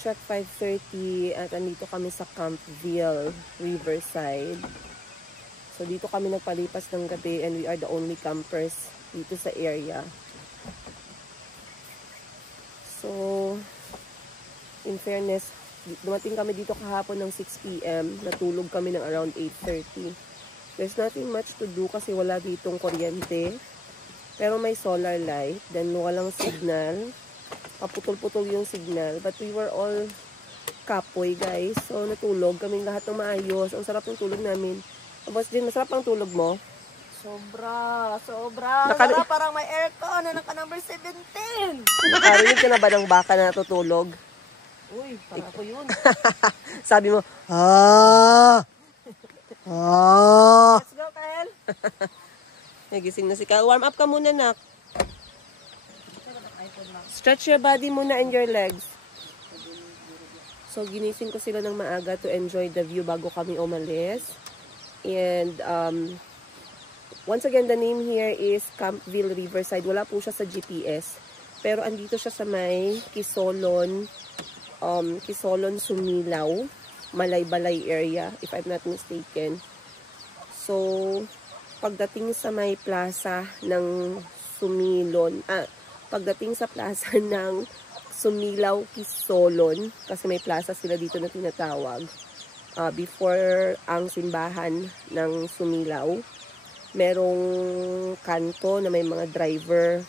check 5:30 at andito kami sa Campville, Riverside. So dito kami nagpalipas ng gabi and we are the only campers dito sa area. So, in fairness, dumating kami dito kahapon ng 6 PM. Natulog kami ng around 8:30. There's nothing much to do kasi wala ditong kuryente. Pero may solar light. Then walang signal. Paputol-putol yung signal. But we were all kapoy, guys. So, natulog kaming lahat ng maayos. Ang sarap ng tulog namin. Boss Jin, masarap ang tulog mo? Sobra. Sarap, parang may aircon na naka-number 17. Nakarinig ka na ba ng baka na natutulog? Uy, para ako yun. Sabi mo, Let's go, Kael. Nagising na si Kyle. Warm up ka muna, nak. Stretch your body muna and your legs. So, ginising ko sila ng maaga to enjoy the view bago kami umalis. And, once again, the name here is Campville, Riverside. Wala po siya sa GPS. Pero, andito siya sa may Kisolon, Sumilaw, Malay-Balay area, if I'm not mistaken. So, pagdating sa may plaza ng pagdating sa plaza ng Sumilaw, Kisolon, kasi may plaza sila dito na tinatawag, before ang simbahan ng Sumilaw, merong kanto na may mga driver.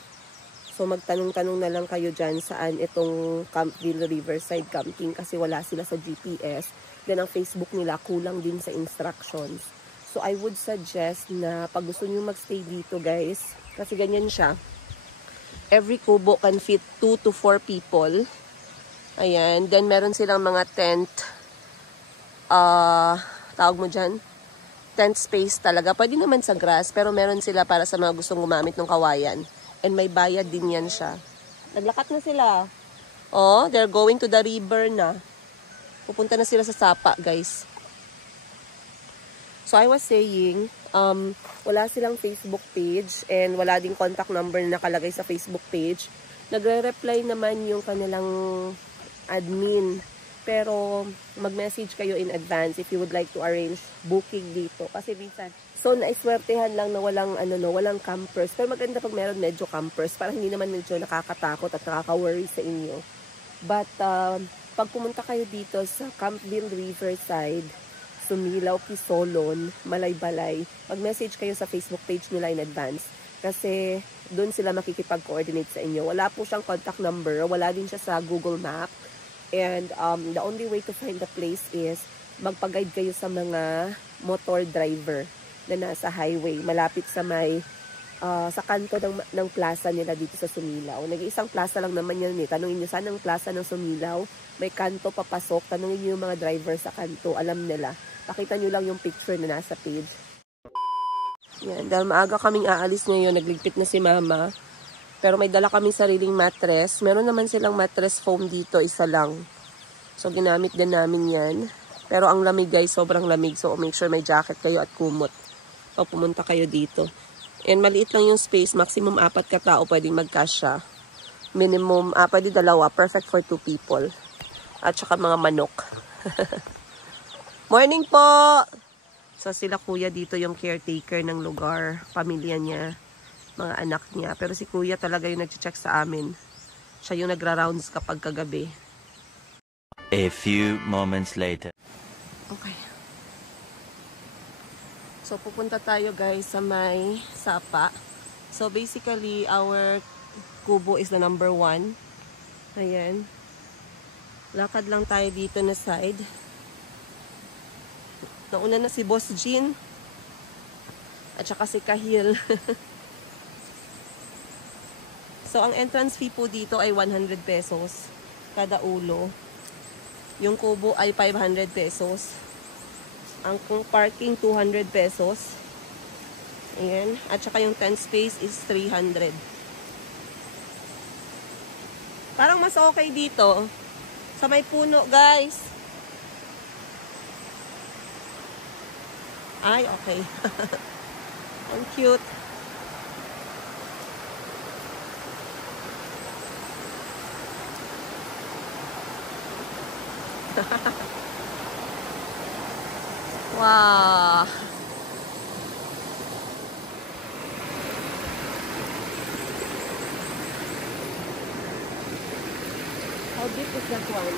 So, magtanong-tanong na lang kayo dyan saan itong Campville Riverside Camping kasi wala sila sa GPS. Then, ang Facebook nila kulang din sa instructions. So, I would suggest na pag gusto nyo magstay dito, guys, kasi ganyan siya. Every kubo can fit 2 to 4 people. Ayan. Then, meron silang mga tent. Tawag mo dyan? Tent space talaga. Pwede naman sa grass, pero meron sila para sa mga gustong gumamit ng kawayan. And may bayad din yan siya. Naglakat na sila. Oh, they're going to the river na. Pupunta na sila sa Sapa, guys. So, I was saying, wala silang Facebook page and wala ding contact number na nakalagay sa Facebook page. Nagre-reply naman yung kanilang admin. Pero, mag-message kayo in advance if you would like to arrange booking dito. Kasi minsan, so, naiswertehan lang na walang campers. Pero maganda pag meron medyo campers para hindi naman medyo nakakatakot at nakaka-worry sa inyo. But, pag pumunta kayo dito sa Campville Riverside, Sumilaw, Kisolon, Malay-Balay, mag-message kayo sa Facebook page nila in advance. Kasi, doon sila makikipag-coordinate sa inyo. Wala po siyang contact number. Wala din siya sa Google Map. And, the only way to find the place is magpag-guide kayo sa mga motor driver na nasa highway, malapit sa may sa kanto ng plaza nila dito sa Sumilaw. Nag-iisang plaza lang naman yan eh. Tanungin nyo saan ang plaza ng Sumilaw, may kanto papasok, tanungin nyo yung mga driver sa kanto, alam nila. Pakita nyo lang yung picture na nasa page. Yan, dahil maaga kaming aalis ngayon, nagligpit na si Mama. Pero may dala kaming sariling mattress. Meron naman silang mattress foam dito, isa lang. So, ginamit din namin yan. Pero ang lamig guys, sobrang lamig. So, make sure may jacket kayo at kumot. Pag pumunta kayo dito. And maliit lang yung space. Maximum 4 katao pwedeng magkasya. Minimum, pwede 2. Perfect for 2 people. At saka mga manok. Morning po! So, sila kuya dito yung caretaker ng lugar. Pamilya niya. Mga anak niya. Pero si kuya talaga yung nag-check sa amin. Siya yung nagra-rounds kapag kagabi. A few moments later. Okay. So, pupunta tayo guys sa may Sapa. So, basically, our kubo is the number 1. Ayan. Lakad lang tayo dito na side. Nauna na si Boss Jean. At saka si Kahil. So, ang entrance fee po dito ay 100 pesos kada ulo. Yung kubo ay 500 pesos. Ang parking, 200 pesos. Ayan. At saka yung tent space is 300. Parang mas okay dito. Sa may puno, guys. Ay, okay. Ang cute. Wow. How big is that one?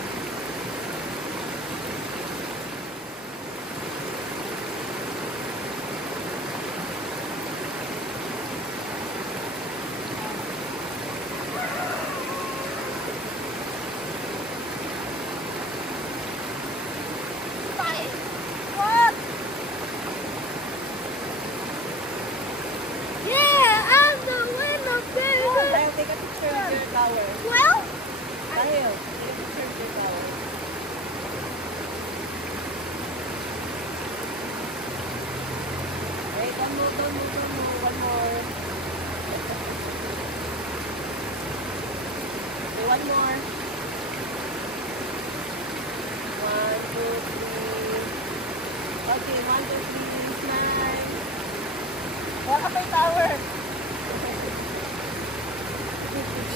What? Yeah, I'm the winner, baby. I'll take a picture of your tower. Well, I'll take a picture of your tower. Wait, one more. Okay, one more. 1, 2, 3. Okay, 1, 2, 3. Smile. Walk up my tower.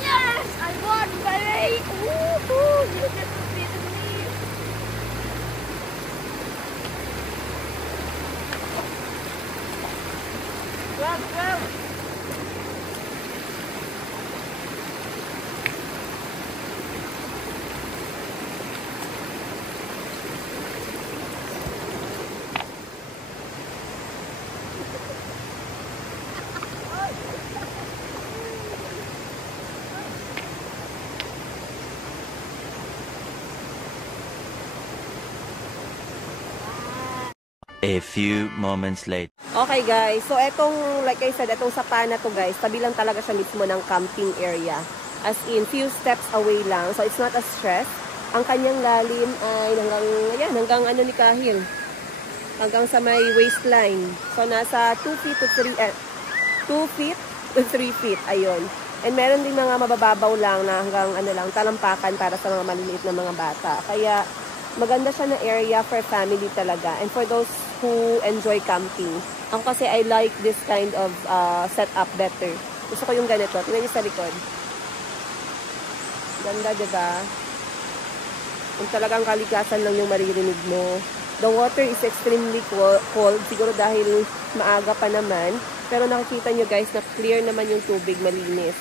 yes, I won, baby. Woohoo! You get to beat me. Grab. A few moments later. Okay guys, so etong, like I said, etong sapa na to guys, tabi lang talaga siya mismo ng camping area. As in, few steps away lang. So it's not a stress. Ang kanyang lalim ay hanggang ano ni Kahil. Hanggang sa may waistline. So nasa 2 feet to 3 feet, ayun. And meron din mga mabababaw lang na hanggang talampakan para sa mga maliliit na mga bata. Kaya maganda siya na area for family talaga. And for those who enjoy camping. Ako kasi I like this kind of setup better. Gusto ko yung ganito. Tingnan niyo sa likod. Ganda, diba? Kung talagang kalikasan lang yung maririnig mo. The water is extremely cold. Siguro dahil maaga pa naman. Pero nakikita nyo guys na clear naman yung tubig, malinis.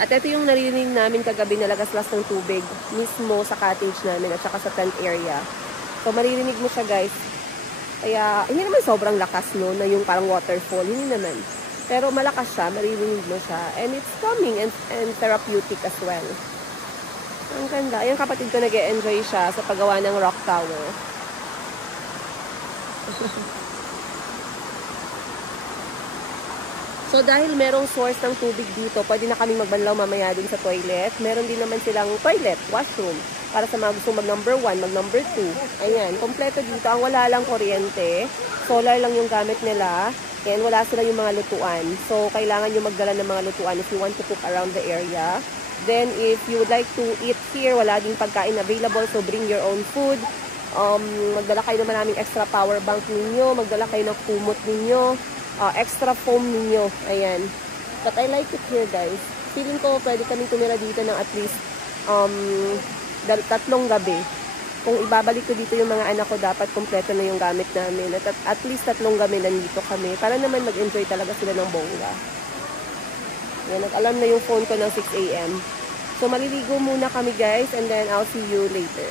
At ito yung naririnig namin kagabi na lagaslas ng tubig mismo sa cottage namin at saka sa tent area. So maririnig mo siya guys. Kaya hindi naman sobrang lakas no, na yung parang waterfall. Hindi naman. Pero malakas siya, maririnig mo siya. And it's calming and therapeutic as well. Ang ganda. Ayan kapatid ko nag-e-enjoy siya sa paggawa ng rock tower. So dahil merong source ng tubig dito, pwede na kaming magbanlaw mamaya dun sa toilet. Meron din naman silang toilet, washroom, para sa mga gusto mag number 1, mag number 2. Ayan, kompleto dito. Ang wala lang kuryente, solar lang yung gamit nila. Ayan, wala sila yung mga lutuan. So kailangan nyo magdala ng mga lutuan if you want to cook around the area. Then if you would like to eat here, wala din pagkain available, so bring your own food. Magdala kayo naman naming extra power bank ninyo, magdala kayo ng kumot ninyo. Extra foam ninyo. Ayan. But I like it here, guys. Feeling ko pwede kaming tumira dito ng at least 3 gabi. Kung ibabalik ko dito yung mga anak ko, dapat kompleto na yung gamit namin. At least 3 gabi nandito kami. Para naman mag-enjoy talaga sila ng bongga. Ayan, nag-alarm na yung phone ko ng 6 AM. So, maliligo muna kami, guys. And then, I'll see you later.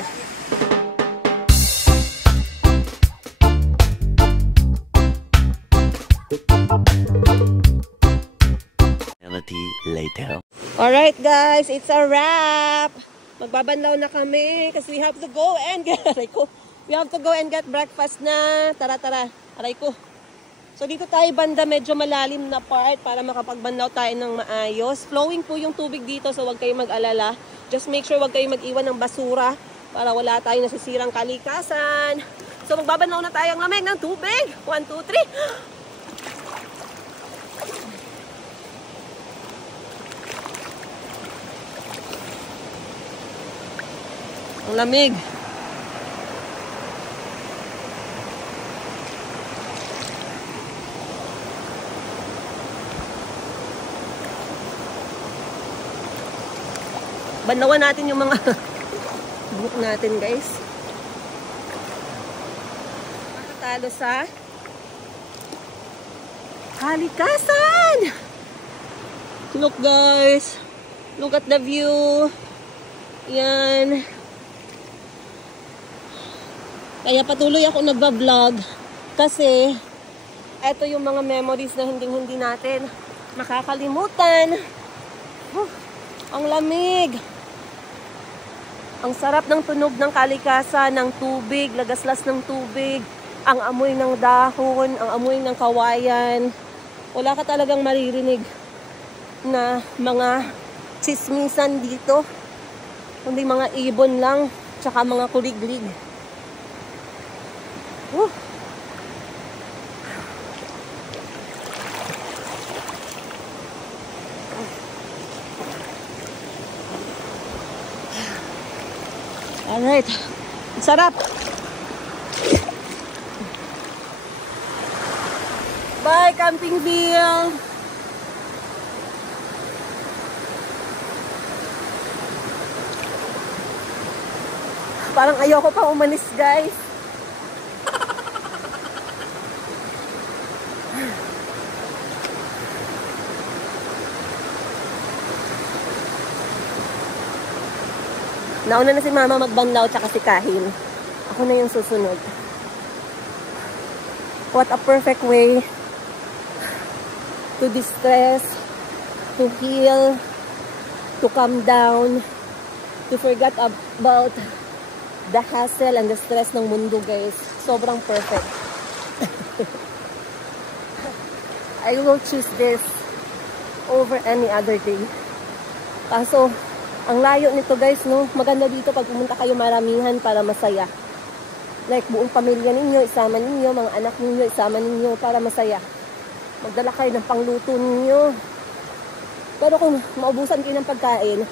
Later. Alright guys, it's a wrap. Magbabanlaw na kami kasi we have to go and get breakfast na. Tara. Aray ko. So dito tayo banda medyo malalim na part para makapagbanlaw tayo ng maayos. Flowing po yung tubig dito so wag kayong mag-alala. Just make sure wag kayong mag-iwan ng basura para wala tayong nasisirang kalikasan. So magbabanlaw na tayo ng lamig ng tubig. 1, 2, 3. Ang lamig. Banlawan natin yung mga Facebook natin, guys. Nakatalo sa kalikasan! Look, guys. Look at the view. Yan. Kaya patuloy ako nagba-vlog kasi ito yung mga memories na hindi natin makakalimutan. Ang lamig. Ang sarap ng tunog ng kalikasan, ng tubig, lagaslas ng tubig, ang amoy ng dahon, ang amoy ng kawayan. Wala ka talagang maririnig na mga chismisan dito. Kundi mga ibon lang, tsaka mga kuliglig. Alright. Sarap. Bye, Campingville. Parang ayoko pa umalis, guys. Nauna na si Mama magbanlaw tsaka si Kahil. Ako na yung susunod. What a perfect way to distress, to heal, to calm down, to forget about the hassle and the stress ng mundo, guys. Sobrang perfect. I will choose this over any other day. Kaso, ang layo nito, guys, no? Maganda dito pag pumunta kayo maramihan para masaya. Like, buong pamilya ninyo, isama ninyo, mga anak ninyo, isama ninyo para masaya. Magdala kayo ng pangluto ninyo. Pero kung maubusan kayo ng pagkain,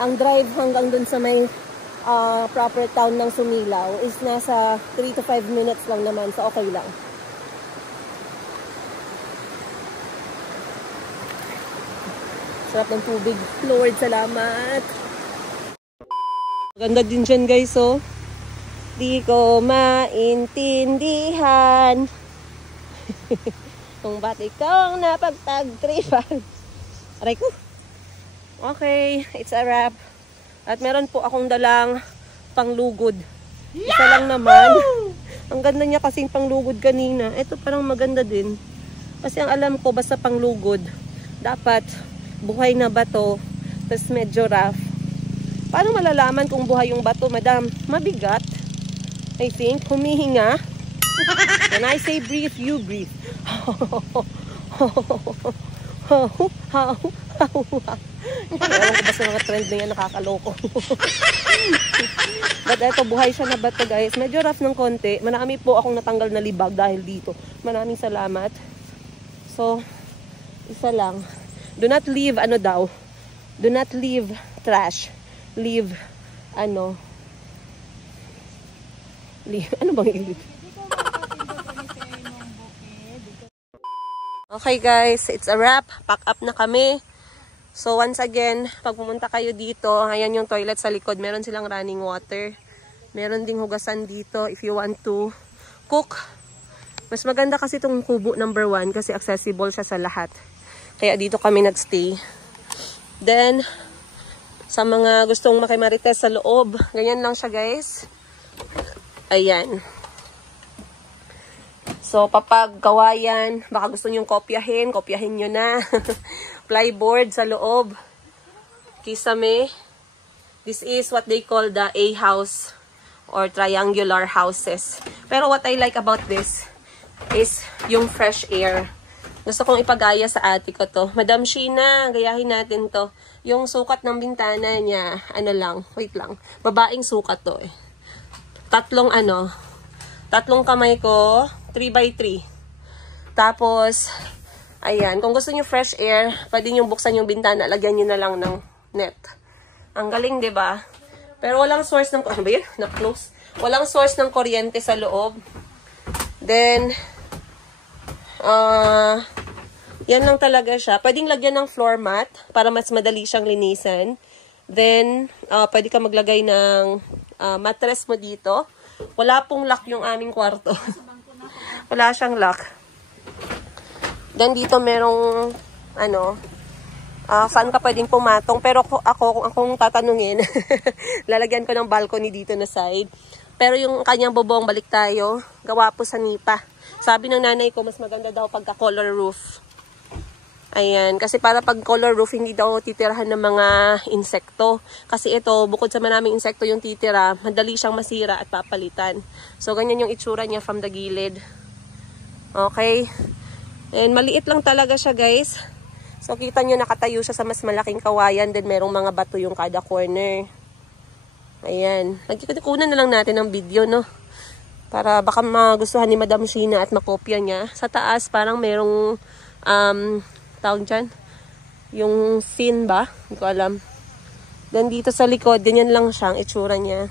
ang drive hanggang dun sa may proper town ng Sumilaw is nasa 3 to 5 minutes lang naman, so okay lang. Sarap ng tubig. Lord, salamat. Maganda din dyan, guys, oh. Di ko maintindihan kung ba't ikaw napagtagtripan. Aray ko. Okay, it's a wrap. At meron po akong dalang panglugod. Isa lang naman. Ang ganda niya kasing panglugod kanina. Ito parang maganda din. Kasi ang alam ko, basta panglugod, dapat buhay na bato, tapos medyo rough. Paano malalaman kung buhay yung bato, madam? Mabigat. I think, humihinga. When I say breathe, you breathe. Ewan ko basta mga trend na yan, nakakaloko. But eto, buhay siya na bato, guys. Medyo rough ng konti. Marami po akong natanggal na libag dahil dito. Maraming salamat. So, isa lang. Do not leave, ano daw? Do not leave trash. Leave, ano? Leave, ano bang i-leave? Okay, guys, it's a wrap. Pack up na kami. So, once again, pag pumunta kayo dito, ayan yung toilet sa likod. Meron silang running water. Meron ding hugasan dito if you want to cook. Mas maganda kasi itong kubo number 1 kasi accessible siya sa lahat. Kaya dito kami nagstay. Then, sa mga gustong makimarites sa loob, ganyan lang siya, guys. Ayan. So, papag kawayan, baka gusto nyong kopyahin nyo na. Plyboard sa loob. Kisame. This is what they call the A house or triangular houses. Pero what I like about this is yung fresh air. Gusto kong ipagaya sa ate ko to. Madam Sheena, gayahin natin to. Yung sukat ng bintana niya, ano lang, wait lang. Babaeng sukat to eh. Tatlong kamay ko, 3x3. Tapos, ayan, kung gusto niyo fresh air, pwede niyo buksan yung bintana, lagyan niyo na lang ng net. Ang galing, 'di ba? Pero walang source ng, ano ba yun? Na-close. Walang source ng kuryente sa loob. Then, yan lang talaga siya. Pwedeng lagyan ng floor mat para mas madali siyang linisan. Then, pwede ka maglagay ng mattress mo dito. Wala pong lock yung aming kwarto. Wala siyang lock. Then dito merong fan ka pwedeng pumatong. Pero ako kung tatanungin, lalagyan ko ng balcony dito na side. Pero yung kanyang bubong, balik tayo, gawa po sa nipa. Sabi ng nanay ko, mas maganda daw pagka color roof. Ayan, kasi para pag color roof, hindi daw titirahan ng mga insekto. Kasi ito, bukod sa maraming insekto yung titira, madali siyang masira at papalitan. So, ganyan yung itsura niya from the gilid. Okay. And maliit lang talaga siya, guys. So, kita nyo, nakatayo siya sa mas malaking kawayan. Then, merong mga bato yung kada corner. Ayan. Nagkikunan na lang natin ng video, no? Para baka magustuhan ni Madam Sheena at makopya niya. Sa taas, parang merong, tawag dyan, yung scene ba? Hindi ko alam. Then dito sa likod, ganyan lang siyang itsura niya.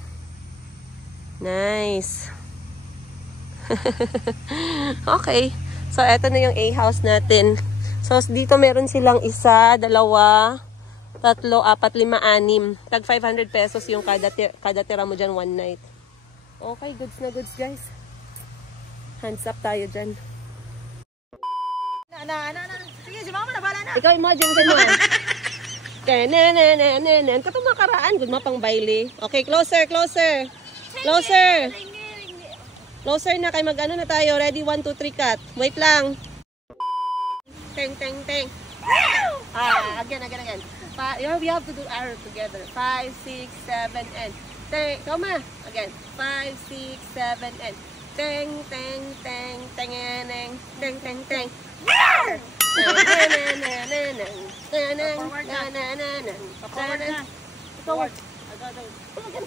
Nice. Okay. So, eto na yung A-house natin. So, dito meron silang 1, 2, 3, 4, 5, 6. Tag 500 pesos yung kada tira mo dyan one night. Okay, goods na goods, guys. Hands up tayo dyan. Sige, si mama na, bala na. Ikaw imagine sa mo. Tenenenenenen. Katong makaraan, good mapang baile. Okay, closer, closer. Closer. Closer na, kay mag-ano na tayo. Ready, 1, 2, 3, cut. Wait lang. Teng, teng, teng. Again. We have to do arrow together. 5, 6, 7, and teng. Come on. Again. 5, 6, 7, and teng, teng, teng, tengeneng, teng, teng, teng.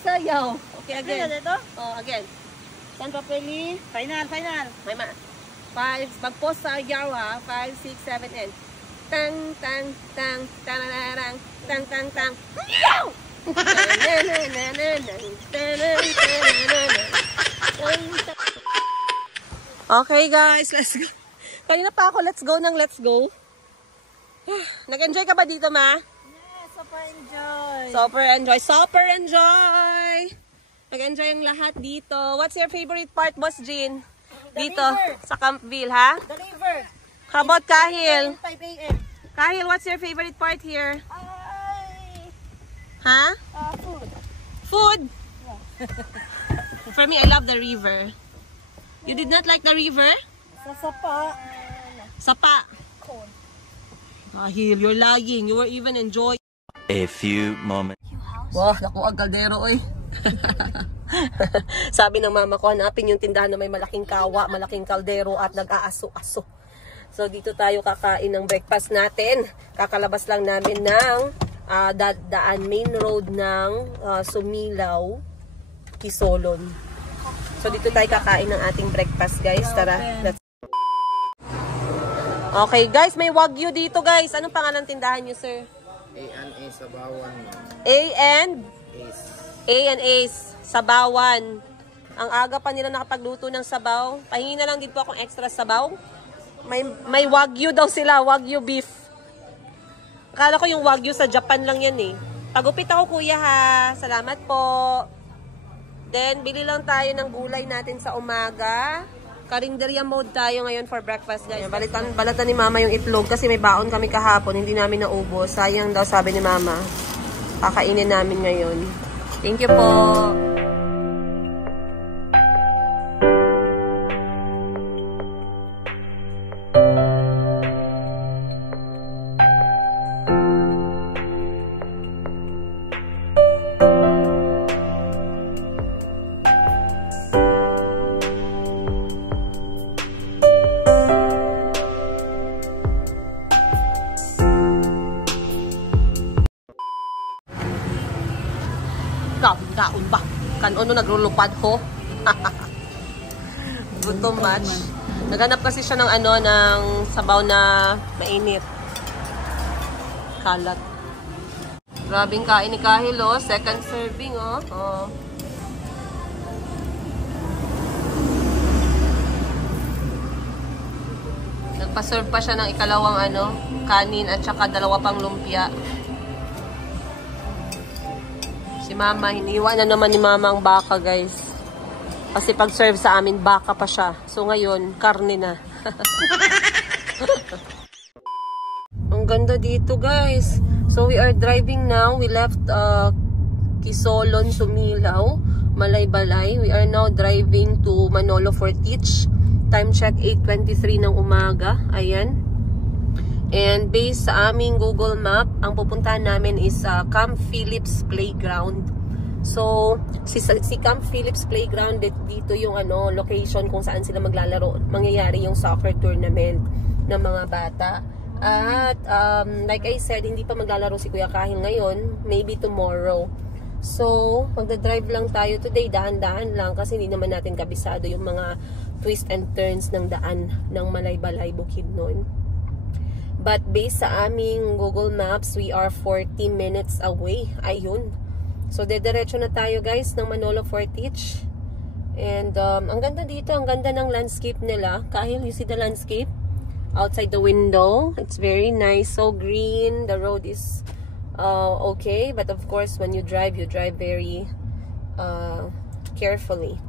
Sayaw. Okay, again. Oh, again. Stand properly. Final. May 5. Mag-pause sa yaw, ha. 5, 6, 7, and tang, tang, tang, tanararang, tang, tang, tang. Yaw! Okay, guys. Let's go. Kanina pa ako, let's go. Nag-enjoy ka ba dito, ma? Yes, super enjoy. Nag-enjoy ang lahat dito. What's your favorite part, Boss Jean? Dito, sa Campville, ha? The river. How about Kahil? 5 a.m. Kahil, what's your favorite part here? Food. Food? For me, I love the river. You did not like the river? Sa sapa. Sapa. Kahil, you're lying. You were even enjoying. A few moments. Wow, naku, ang kaldero, oy. Sabi ng mama ko, hanapin yung tindahan na may malaking kawa, malaking kaldero at nag-aaso-aso. So, dito tayo kakain ng breakfast natin. Kakalabas lang namin ng daan main road ng Sumilaw, Kisolon. So, dito tayo kakain ng ating breakfast, guys. Tara, let's. Okay, guys, may Wagyu dito, guys. Anong pangalan tindahan nyo, sir? A&A Sabawan. A&A's Sabawan. Ang aga pa nila nakapagluto ng sabaw. Pahingi na lang din po akong extra sabaw. May Wagyu daw sila, Wagyu beef. Akala ko yung Wagyu sa Japan lang yan eh. Pagupit ako, kuya, ha. Salamat po. Then, bili lang tayo ng gulay natin sa umaga. Karinderya mode tayo ngayon for breakfast, guys. Balatan ni mama yung itlog kasi may baon kami kahapon. Hindi namin naubos. Sayang daw, sabi ni mama. Kakainin namin ngayon. Thank you po. Kaon ba? Kanono nagrulupad ho? Gutom much. Naghanap kasi siya ng ng sabaw na mainit. Kalat. Grabing kain ni Kahil, oh. Second serving, oh. Oh. Nagpa-serve pa siya ng ikalawang kanin at saka 2 pang lumpia. Si Mama, hiniwa na naman ni Mama ang baka, guys. Kasi pag-serve sa amin, baka pa siya. So ngayon, karne na. Ang ganda dito, guys. So we are driving now. We left Kisolon, Sumilaw, Malaybalay. We are now driving to Manolo Fortich. Time check 8:23 ng umaga. Ayan. And based sa aming Google Map, ang pupuntahan namin is Camp Phillips Playground. So, si Camp Phillips Playground, dito yung location kung saan sila maglalaro. Mangyayari yung soccer tournament ng mga bata. At like I said, hindi pa maglalaro si Kuya Kahil ngayon, maybe tomorrow. So, magdadrive lang tayo today, dahan-dahan lang kasi hindi naman natin kabisado yung mga twist and turns ng daan ng Malaybalay, Bukidnon. But based sa aming Google Maps, we are 40 minutes away. Ayun. So, dediretso na tayo, guys, ng Manolo Fortich. And, ang ganda dito. Ang ganda ng landscape nila. Kahil, you see the landscape? Outside the window. It's very nice. So green. The road is okay. But, of course, when you drive very carefully.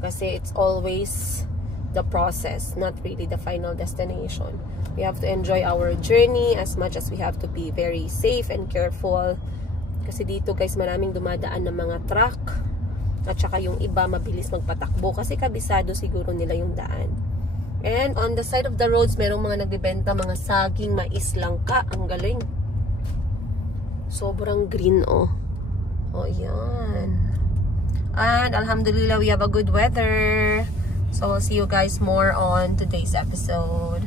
Kasi it's always the process, not really the final destination. We have to enjoy our journey as much as we have to be very safe and careful. Kasi dito, guys, maraming dumadaan ng mga truck. At saka yung iba mabilis magpatakbo. Kasi kabisado siguro nila yung daan. And on the side of the roads, merong mga nagbibenta, mga saging, mais, langka. Ang galing. Sobrang green, oh. Oh, yan. And alhamdulillah, we have a good weather. So, we'll see you guys more on today's episode.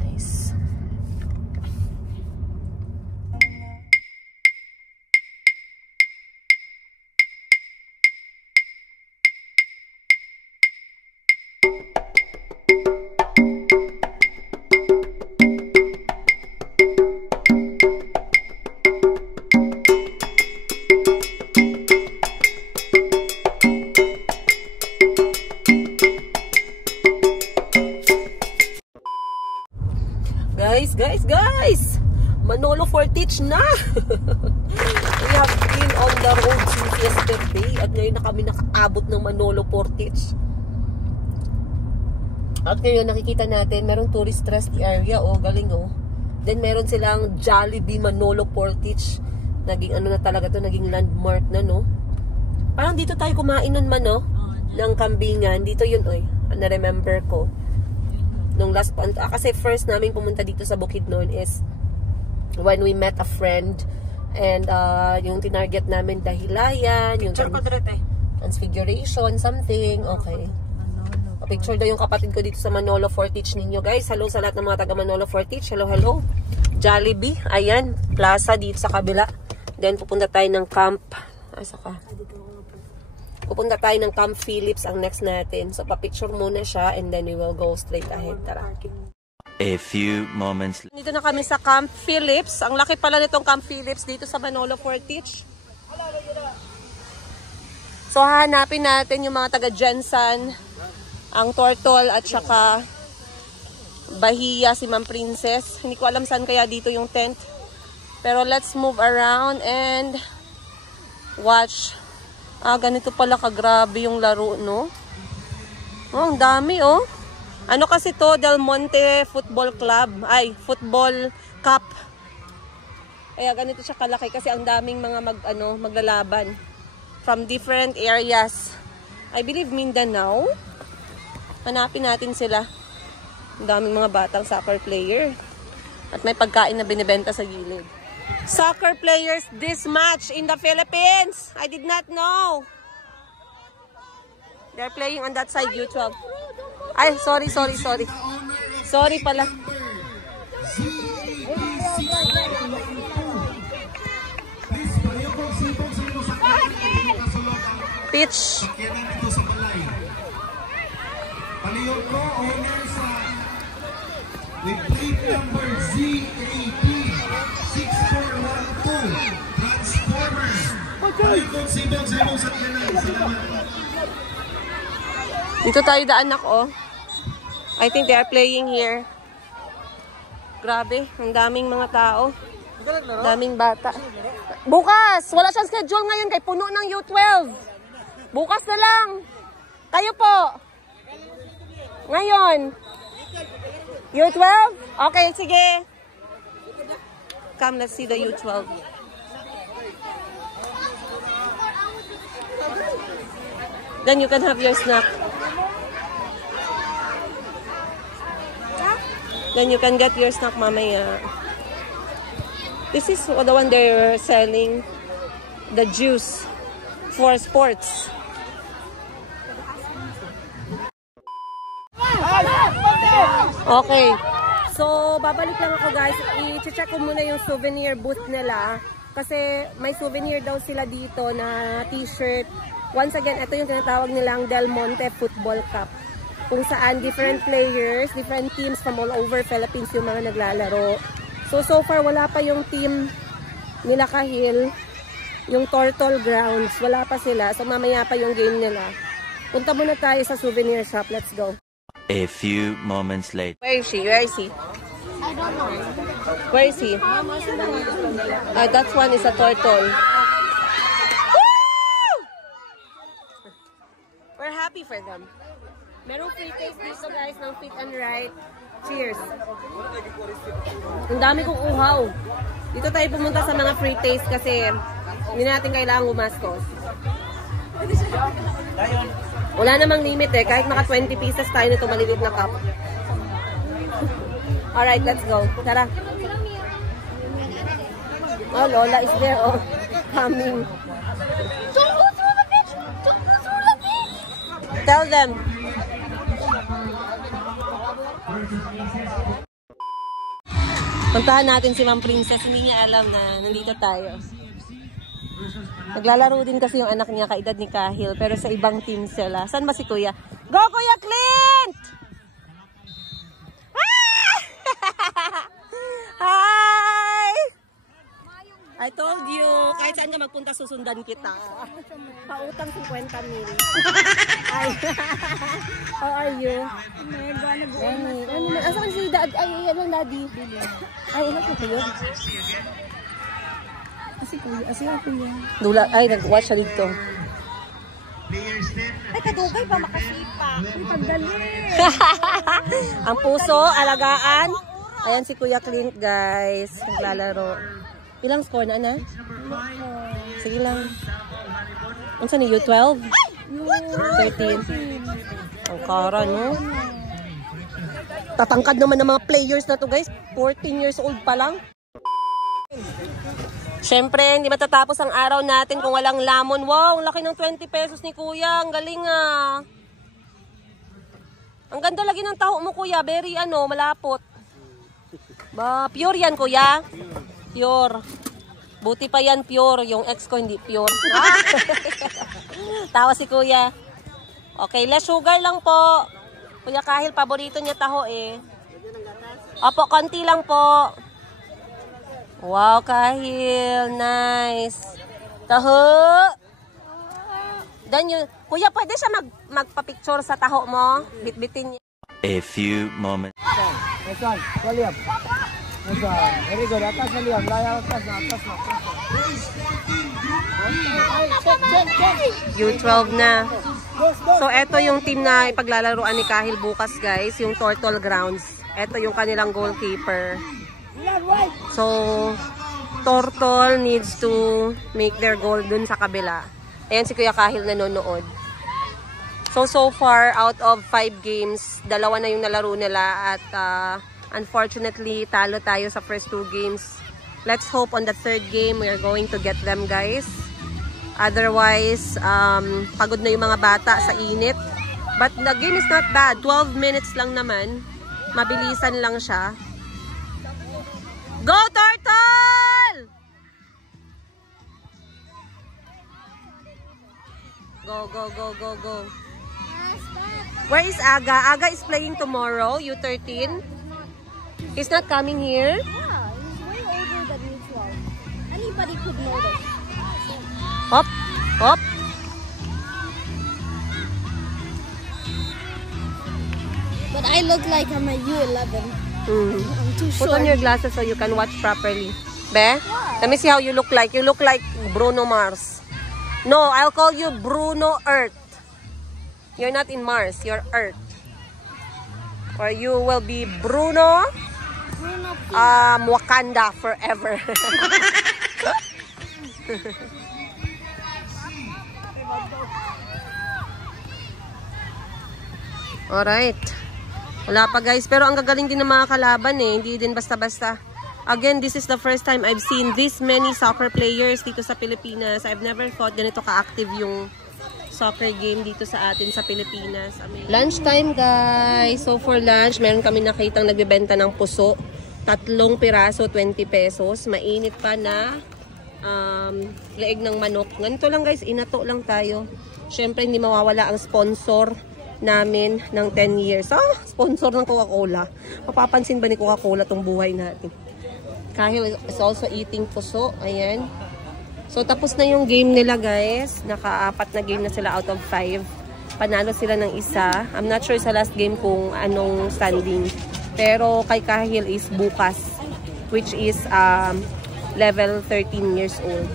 Nice. Guys! Manolo Fortich na! We have been on the road since yesterday at ngayon na kami nakaabot ng Manolo Fortich. At ngayon nakikita natin, merong tourist trust area, oh, galing, oh. Then meron silang Jollibee Manolo Fortich. Naging na talaga to, naging landmark na, no? Parang dito tayo kumain nun man, no? Ng kambingan. Dito yun, oy. Na-remember ko. Nung last kasi first namin pumunta dito sa Bukidnon is when we met a friend and yung tinarget namin Dahilayan, yung Transfiguration, something. Okay. Picture daw yung kapatid ko dito sa Manolo Fortich ninyo, guys. Hello sa lahat ng mga taga Manolo Fortich. Hello, hello. Jollibee, ayan, plaza dito sa kabila. Then pupunta tayo ng Camp Pupunta tayo ng Camp Phillips ang next natin. So, pa-picture muna siya and then we will go straight ahead. Tara. A few moments. Dito na kami sa Camp Phillips. Ang laki pala nitong Camp Phillips dito sa Manolo Fortich. So, hahanapin natin yung mga taga-Jensan, ang Tortol at saka Bahia, si Ma'am Princess. Hindi ko alam saan kaya dito yung tent. Pero let's move around and watch. Ganito pala kagrabe yung laro, no? Oh, ang dami, oh. Ano kasi to? Del Monte Football Club. Ay, Football Cup. Kaya ganito siya kalaki kasi ang daming mga maglalaban from different areas. I believe Mindanao. Hanapin natin sila. Ang daming mga batang soccer player. At may pagkain na binibenta sa gilid. Soccer players this match in the Philippines. I did not know. They're playing on that side, YouTube. Ay, sorry. Sorry pala. Pitch. With plate number ZAP 6412 Transformer. Dito tayo daan, oh. I think they are playing here. Grabe, ang daming mga tao. Daming bata. Bukas! Wala siyang schedule ngayon kay puno ng U12. Bukas na lang. Kayo po. Ngayon. U12? Okay, sige. Come, let's see the U12. Then you can have your snack. Then you can get your snack mamaya. This is the one they're selling. The juice for sports. Okay. So, babalik lang ako guys. I-check ko muna yung souvenir booth nila. Kasi may souvenir daw sila dito na t-shirt. Once again, ito yung tinatawag nilang Del Monte Football Cup. Kung saan different players, different teams from all over Philippines yung mga naglalaro. So far, wala pa yung team nila Kahil. Yung Turtle Grounds, wala pa sila. So, mamaya pa yung game nila. Punta muna tayo sa souvenir shop. Let's go. A few moments later. Where is she? Where is he? I don't know. Where is he? That one is a turtle. Woo! We're happy for them. Merong free taste dito guys ng Fit and Right. Cheers. Ang dami kong uhaw. Dito tayo pumunta sa mga free taste kasi hindi natin kailangan gumastos. Wala namang limit eh. Kahit naka 20 pieces tayo nito maliliit na cup. Alright, let's go. Tara. Oh, Lola is there. Oh, coming. Don't go through the pitch! Don't go through the pitch! Tell them. Puntahan natin si Ma'am Princess. Hindi niya alam na nandito tayo. Naglalaro din kasi yung anak niya kaedad ni Kahil. Pero sa ibang team sila. Saan ba si Kuya? Go, Kuya Clint! Ah! Hi! I told you, kahit saan ka magpunta, susundan kita. Pautang 50 mil. Ay. How are you? Asan si Dad? Ay, ano, Daddy? Ay, ilan ko kayo? Asi ako yan. Dula, ay, nag-watch siya dito. Ay, kadugay pa makasipa. Pagdali. Ang puso, alagaan. Ayan si Kuya Clint, guys. Naglalaro. Ilang score na, Ana? Sige lang. Ano sa ni U12? 13. Ang kara, no? Tatangkad naman ng mga players na to, guys. 14 years old pa lang. Siyempre, hindi matatapos ang araw natin kung walang lamon. Wow, ang laki ng 20 pesos ni Kuya. Ang galing ah. Ang ganda lagi ng taho mo, Kuya. Very, malapot. Ba, pure yan, Kuya? Pure. Buti pa yan, pure. Yung ex ko hindi pure. Tawa si Kuya. Okay, less sugar lang po. Kuya Kahil, paborito niya taho eh. Opo, konti lang po. Wow, Kahil. Nice. Taho. Then you, Kuya, pwede siya magpa-picture sa taho mo? Bitbitin niya. A few moments. Next one, William. Next one. Very good. Atas na Liam. Laya atas na. Atas na. U12 na. So, eto yung team na ipaglalaruan ni Kahil bukas, guys. Yung Turtle Grounds. Eto yung kanilang goalkeeper. So, Turtle needs to make their goal dun sa kabila. Ayan si Kuya Kahil nanonood. So far, out of 5 games, 2 na yung nalaro nila at unfortunately, talo tayo sa first 2 games. Let's hope on the 3rd game, we are going to get them, guys. Otherwise, pagod na yung mga bata sa init. But the game is not bad. 12 minutes lang naman. Mabilisan lang siya. Go, Turtle! Go, go, go, go, go. Where is Aga? Aga is playing tomorrow, U13. He's not coming here? Yeah, he's way older than U12. Anybody could know this. Hop, hop. But I look like I'm a U11. Mm. I'm too Put short. on your glasses so you can watch properly. Be? Let me see how you look like. You look like Bruno Mars. No, I'll call you Bruno Earth. You're not in Mars. You're Earth. Or you will be Bruno Wakanda forever. Alright. Wala pa guys. Pero ang gagaling din ng mga kalaban eh. Hindi din basta-basta. Again, this is the first time I've seen this many soccer players dito sa Pilipinas. I've never thought ganito ka-active yung soccer game dito sa atin sa Pilipinas. Lunch time guys. So for lunch, meron kami nakitang nagbebenta ng puso. 3 piraso, 20 pesos. Mainit pa na leeg ng manok. Ganito lang guys, inato lang tayo. Syempre hindi mawawala ang sponsor namin ng 10 years. Sponsor ng Coca-Cola. Mapapansin ba ni Coca-Cola tong buhay natin? Kahil is also eating puso. Ayan. So, tapos na yung game nila, guys. Naka-4 na game na sila out of 5. Panalo sila ng isa. I'm not sure sa last game kung anong standing. Pero kay Kahil is bukas. Which is level 13 years old.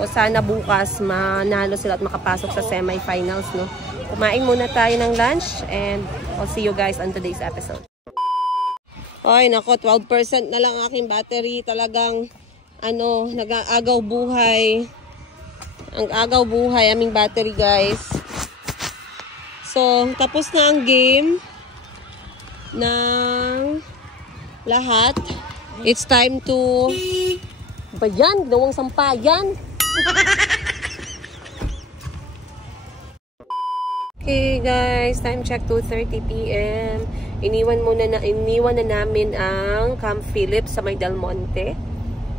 So, sana bukas manalo sila at makapasok sa semifinals, no? Kumain muna tayo ng lunch and I'll see you guys on today's episode. Ay, nako, 12% na lang aking battery. Talagang, nag-aagaw buhay. Ang agaw buhay, aming battery, guys. So, tapos na ang game ng lahat. It's time to... Ba yan? Gawang sampayan. Okay guys, time check 2:30 PM. Iniwan na namin ang Camp Philip sa May Del Monte.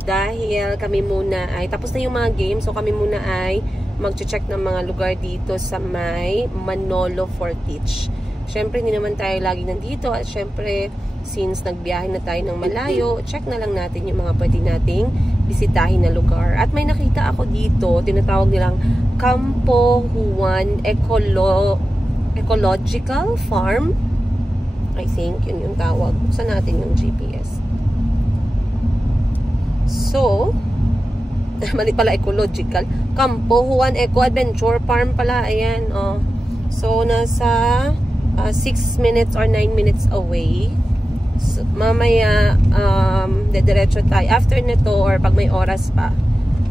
Dahil kami muna ay tapos na yung mga games, so kami muna ay magche-check ng mga lugar dito sa May Manolo Fortich. Syempre hindi naman tayo lagi nandito at syempre since nagbiyahe na tayo ng malayo, check na lang natin yung mga pwede nating bisitahin na lugar. At may nakita ako dito, tinatawag nilang Campo Juan Ecological Farm. I think yun yung tawag. Buksan natin yung GPS. So, mali pala ecological. Campo Juan Eco Adventure Farm pala. Ayan, oh. So, nasa 6 minutes or 9 minutes away. So, mamaya, dediretso tayo. After nito, or pag may oras pa,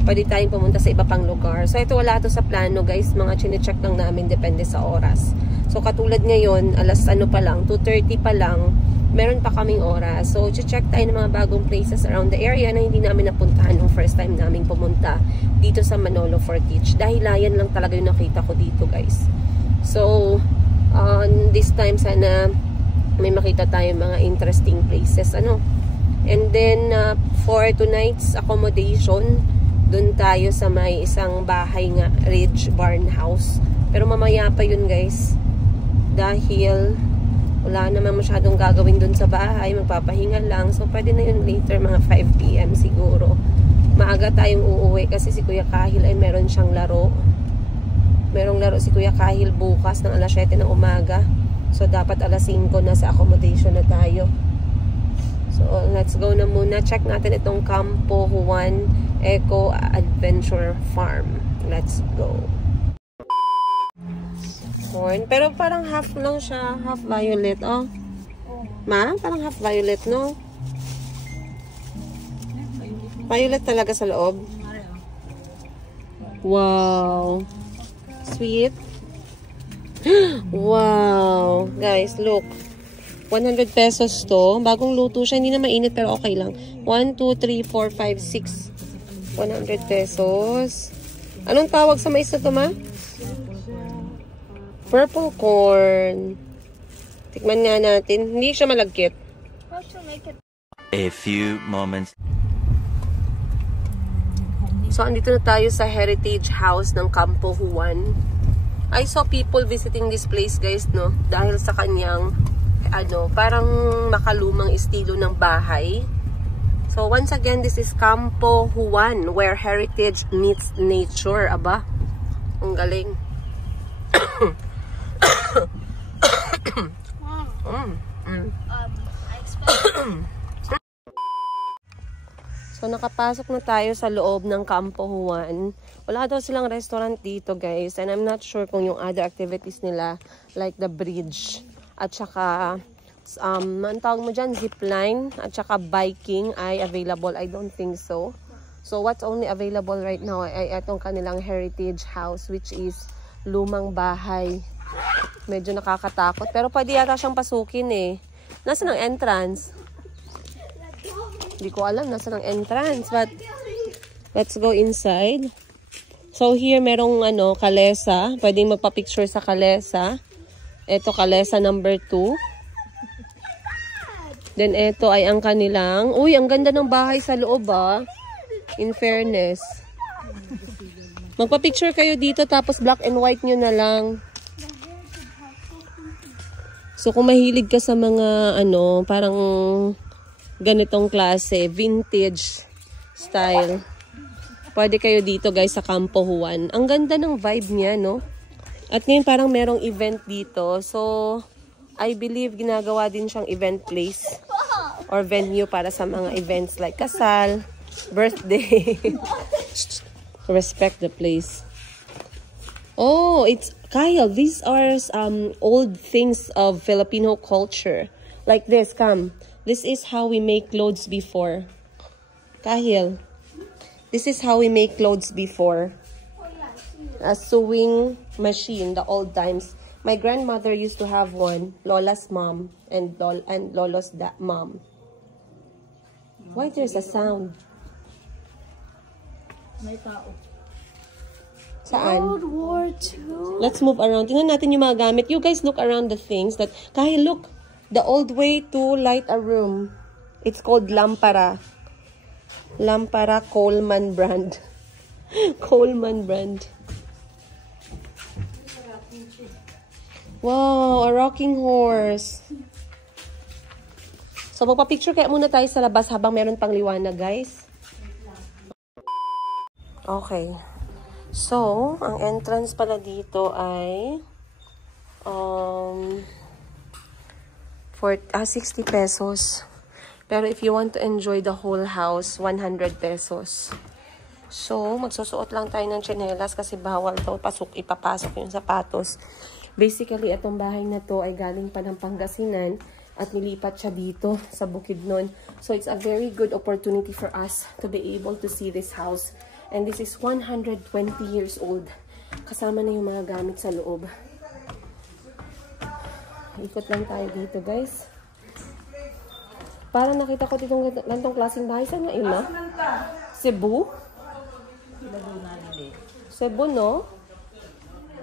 pwede tayong pumunta sa iba pang lugar. So, ito wala to sa plano, guys. Mga chine-check lang namin, depende sa oras. So, katulad ngayon, alas pa lang, 2:30 pa lang, meron pa kaming oras. So, check tayo ng mga bagong places around the area na hindi namin napuntahan nung first time namin pumunta dito sa Manolo Fortich. Dahil layan lang talaga yung nakita ko dito, guys. So, this time, sana may makita tayo mga interesting places, And then, for tonight's accommodation, dun tayo sa may isang bahay nga, Ridge Barn House. Pero mamaya pa yun, guys. Dahil wala naman masyadong gagawin dun sa bahay, magpapahinga lang. So, pwede na yun later, mga 5 PM siguro. Maaga tayong uuwi kasi si Kuya Kahil ay meron siyang laro. Merong laro si Kuya Kahil bukas ng alas 7 ng umaga. So, dapat alas 5 na sa accommodation na tayo. So, let's go na muna. Check natin itong Campo Juan Eco Adventure Farm. Let's go. Corn. Pero parang half lang siya. Half violet. Oh. Ma? Parang half violet, no? Violet talaga sa loob. Wow. Sweet. Wow. Guys, look. 100 pesos to. Bagong luto siya. Hindi na mainit pero okay lang. 1, 2, 3, 4, 5, 6. 100 pesos. Anong tawag sa mais na to, ma? Purple corn. Tikman nga natin. Hindi siya malagkit. A few moments. So, andito na tayo sa heritage house ng Campo Juan. I saw people visiting this place, guys, no? Dahil sa kanyang, parang makalumang estilo ng bahay. So, once again, this is Campo Juan, where heritage meets nature. Aba, ang galing. So, So, nakapasok na tayo sa loob ng Campo Juan. Wala daw silang restaurant dito, guys. And I'm not sure kung yung other activities nila, like the bridge, at saka, ang tawag mo dyan, zipline, at saka biking ay available. I don't think so. So, what's only available right now ay itong kanilang heritage house, which is lumang bahay. Medyo nakakatakot. Pero pwede yata siyang pasukin eh. Nasaan ang entrance? Hindi ko alam nasaan ang entrance. But, let's go inside. So, here merong kalesa. Pwedeng magpa-picture sa kalesa. Ito, kalesa number 2. Then, ito ay ang kanilang... Uy, ang ganda ng bahay sa loob ah. In fairness. Magpa-picture kayo dito tapos black and white nyo na lang. So, kung mahilig ka sa mga, parang ganitong klase, vintage style, pwede kayo dito guys sa Campo Juan. Ang ganda ng vibe niya, no? At ngayon parang merong event dito. So, I believe ginagawa din siyang event place or venue para sa mga events like kasal, birthday. Respect the place. Oh, it's Kyle. These are old things of Filipino culture. Like this, come. This is how we make clothes before. Kyle. This is how we make clothes before. A sewing machine, the old times. My grandmother used to have one. Lola's mom and Lolo's mom. Why there's a sound? May tao. Saan? World War II. Let's move around. Tingnan natin yung mga gamit. You guys look around the things that... Kahit look, the old way to light a room. It's called lampara. Lampara Coleman brand. Coleman brand. Wow, a rocking horse. So, magpa-picture kaya muna tayo sa labas habang meron pang liwanag, guys. Okay. So, ang entrance pala dito ay 60 pesos. Pero if you want to enjoy the whole house, 100 pesos. So, magsusuot lang tayo ng tsinelas kasi bawal daw ipapasok yung sapatos. Basically, itong bahay na to ay galing pa ng Pangasinan at nilipat siya dito sa Bukidnon. So, it's a very good opportunity for us to be able to see this house. And this is 120 years old. Kasama na yung mga gamit sa loob. Ikot lang tayo dito, guys. Parang nakita ko ditong gantong klaseng bahay. Saan nga yun, ma? Cebu? Cebu, no?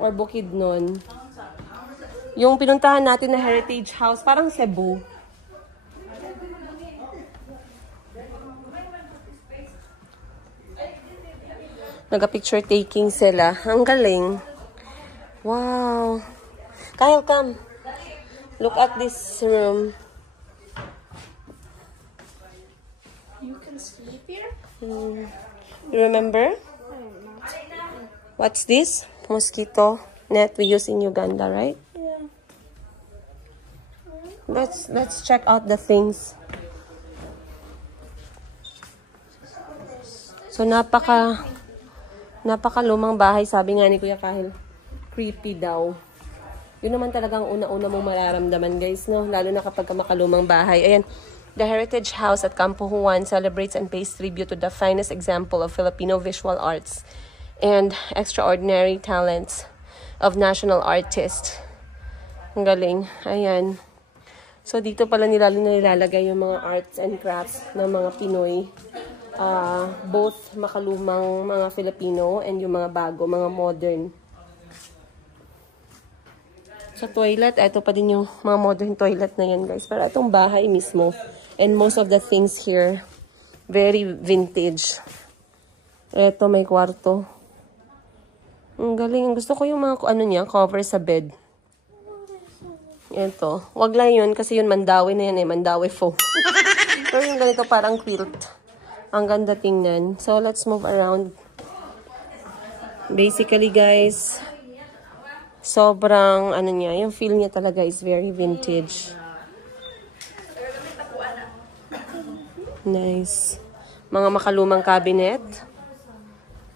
Or Bukidnon? Yung pinuntahan natin na heritage house, parang Cebu. Nag-picture taking sila. Ang galing. Wow. Kyle, come. Look at this room. You can sleep here? You remember? What's this? Mosquito net we use in Uganda, right? Yeah. Let's check out the things. So, napakalumang bahay, sabi nga ni Kuya Kahil. Creepy daw. Yun naman talagang una-una mong mararamdaman, guys, no? Lalo na kapag makalumang bahay. Ayan, the Heritage House at Campo Juan celebrates and pays tribute to the finest example of Filipino visual arts and extraordinary talents of national artists. Ang galing. Ayan. So, dito pala nilalagay yung mga arts and crafts ng mga Pinoy. Both makalumang mga Filipino and yung mga bago, mga modern. Sa toilet, ito pa din yung mga modern toilet na yan, guys. Pero itong bahay mismo. And most of the things here, very vintage. Ito, may kwarto. Ang galing. Gusto ko yung mga, cover sa bed. Ito. Wag lang yun, kasi yun Mandawi na yan eh. Mandawi foam. Pero yung ganito parang quilt. Ang ganda tingnan. So, let's move around. Basically, guys, sobrang, yung feel niya talaga is very vintage. Nice. Mga makalumang cabinet.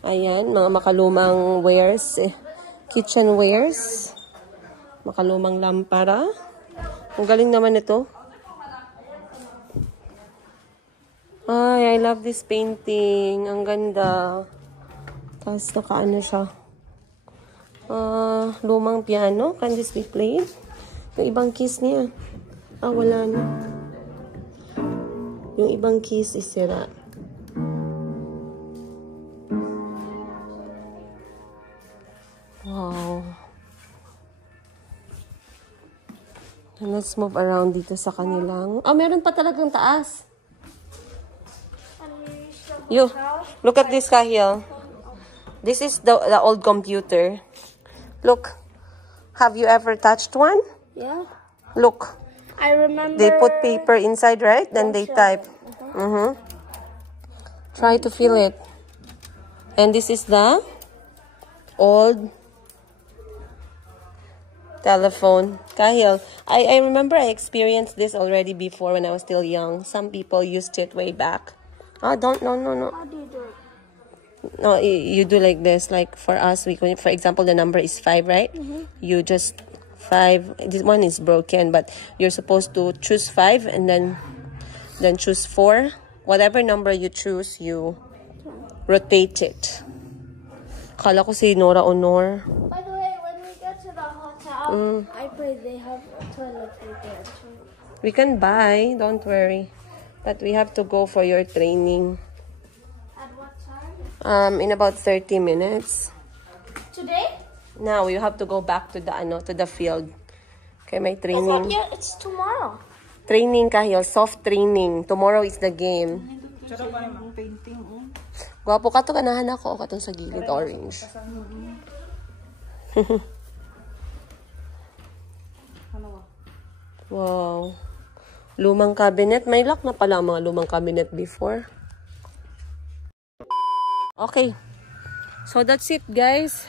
Ayan, mga makalumang wares. Kitchen wares. Makalumang lampara. Ang galing naman ito. Ay, I love this painting. Ang ganda. Tapos nakaano siya. Lumang piano. Can this be played? Yung ibang keys niya. Wala na. Yung ibang keys is sira. Wow. And let's move around dito sa kanilang... meron pa talagang taas. You, look at this, Kahil. This is the old computer. Look. Have you ever touched one? Yeah. Look. I remember. They put paper inside, right? Then they type. Try to feel it. And this is the old telephone. Kahil, I remember I experienced this already before when I was still young. Some people used it way back. No. How do you do it? No, you do like this. Like for us, for example, the number is 5, right? You just 5. This one is broken, but you're supposed to choose 5 and then choose 4. Whatever number you choose, you rotate it. Kala ko si Nora Honor. By the way, when we get to the hotel, I pray they have a toilet paper. We can buy, don't worry. But we have to go for your training. At what time? In about 30 minutes. Today? Now you have to go back to the field. Okay, my training. It's tomorrow. Training, Kahil, soft training. Tomorrow is the game. Gwapo ka to, ganahan ako. Katong sa gilid, orange. Wow. Lumang cabinet. May lock na pala ang mga lumang cabinet before. Okay. So that's it, guys.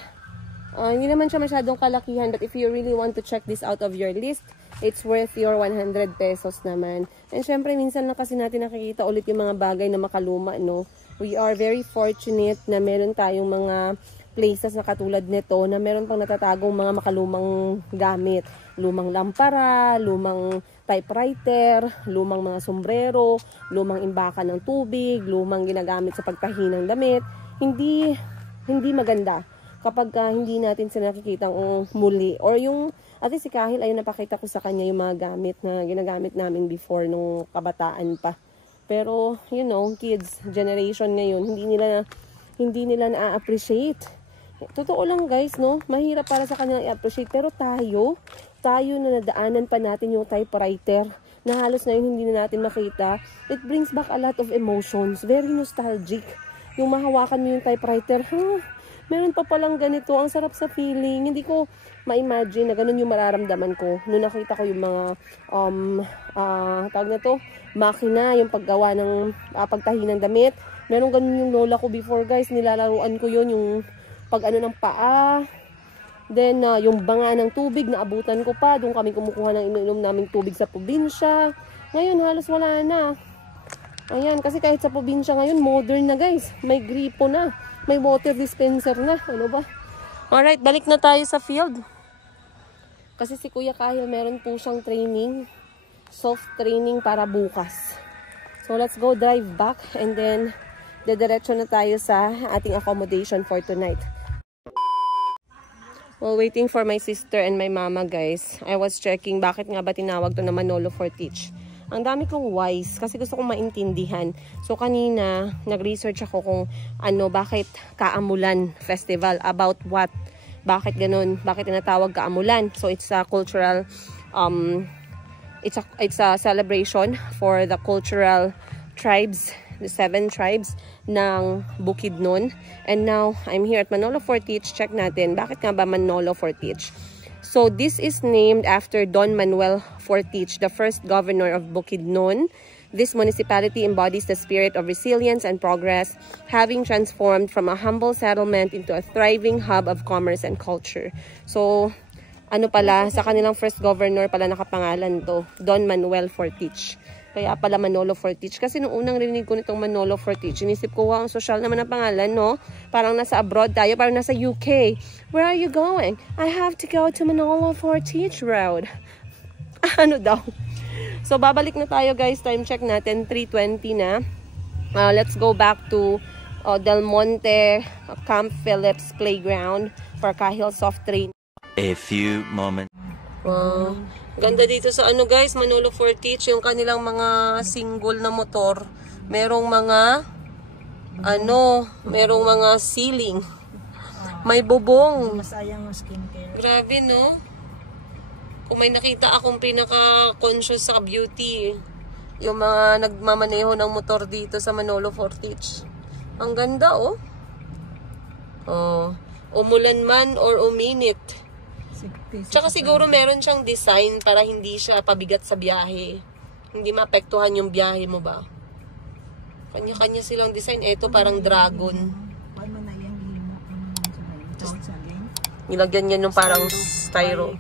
Hindi naman siya masyadong kalakihan, but if you really want to check this out of your list, it's worth your 100 pesos naman. And syempre, minsan lang kasi natin nakikita ulit yung mga bagay na makaluma, no? We are very fortunate na meron tayong mga places na katulad nito, na meron pang natatagong mga makalumang gamit. Lumang lampara, lumang typewriter, lumang mga sombrero, lumang imbakan ng tubig, lumang ginagamit sa pagtahi ng damit. Hindi maganda kapag hindi natin sila nakikita muli. Or yung, at least si Kahil, ayun, napakita ko sa kanya yung mga gamit na ginagamit namin before nung kabataan pa. Pero, you know, kids, generation ngayon, hindi nila na-appreciate. Totoo lang, guys, no? Mahirap para sa kanila i-appreciate. Pero tayo na nadaanan pa natin yung typewriter na halos ngayon hindi na natin makita. It brings back a lot of emotions. Very nostalgic. Yung mahawakan mo yung typewriter, meron pa palang ganito. Ang sarap sa feeling. Hindi ko ma-imagine na ganun yung mararamdaman ko nung nakita ko yung mga tawag na to, makina, yung paggawa ng pagtahi ng damit. Meron ganun yung lola ko before, guys. Nilalaruan ko yun, yung pag ng paa. Then, yung banga ng tubig, naabutan ko pa. Doon kami kumukuha ng ininom naming tubig sa probinsya. Ngayon, halos wala na. Ayan, kasi kahit sa probinsya ngayon, modern na, guys. May gripo na. May water dispenser na. Ano ba? Alright, balik na tayo sa field. Kasi si Kuya Kahil, meron po siyang training. Soft training para bukas. So, let's go drive back. And then, dediretso na tayo sa ating accommodation for tonight. While waiting for my sister and my mama, guys, I was checking bakit nga ba tinawag to na Manolo Fortich. Ang dami kong whys kasi gusto kong maintindihan. So kanina, nag-research ako kung bakit Kaamulan Festival, about what, bakit ganun, bakit tinatawag Kaamulan. So it's a cultural, it's a celebration for the cultural tribes, the 7 tribes ng Bukidnon. And now, I'm here at Manolo Fortich. Check natin, bakit nga ba Manolo Fortich? So, this is named after Don Manuel Fortich, the first governor of Bukidnon. This municipality embodies the spirit of resilience and progress, having transformed from a humble settlement into a thriving hub of commerce and culture. So, sa kanilang first governor pala nakapangalan to, Don Manuel Fortich. Kaya pala Manolo Fortich. Kasi nung unang rinig ko nitong Manolo Fortich, inisip ko, wow, ang social naman ang pangalan, no? Parang nasa abroad tayo, parang nasa UK. Where are you going? I have to go to Manolo Fortich Road. Ano daw? So, babalik na tayo, guys. Time check natin, 3:20 na. Let's go back to Del Monte, Camp Phillips Playground for Cahill Soft Train. A few moments. Ganda dito sa ano guys, Manolo Fortich, yung kanilang mga single na motor. Merong mga merong mga ceiling. May bubong. Masayang skincare. Grabe, no? Kung may nakita akong pinaka-conscious sa beauty, yung mga nagmamaneho ng motor dito sa Manolo Fortich. Ang ganda, oh. Umulan man or uminit. Tsaka siguro meron siyang design para hindi siya pabigat sa biyahe. Hindi maapektuhan yung biyahe mo ba? Kanya-kanya silang design. Ito parang dragon. Nilagyan niya yung parang styro.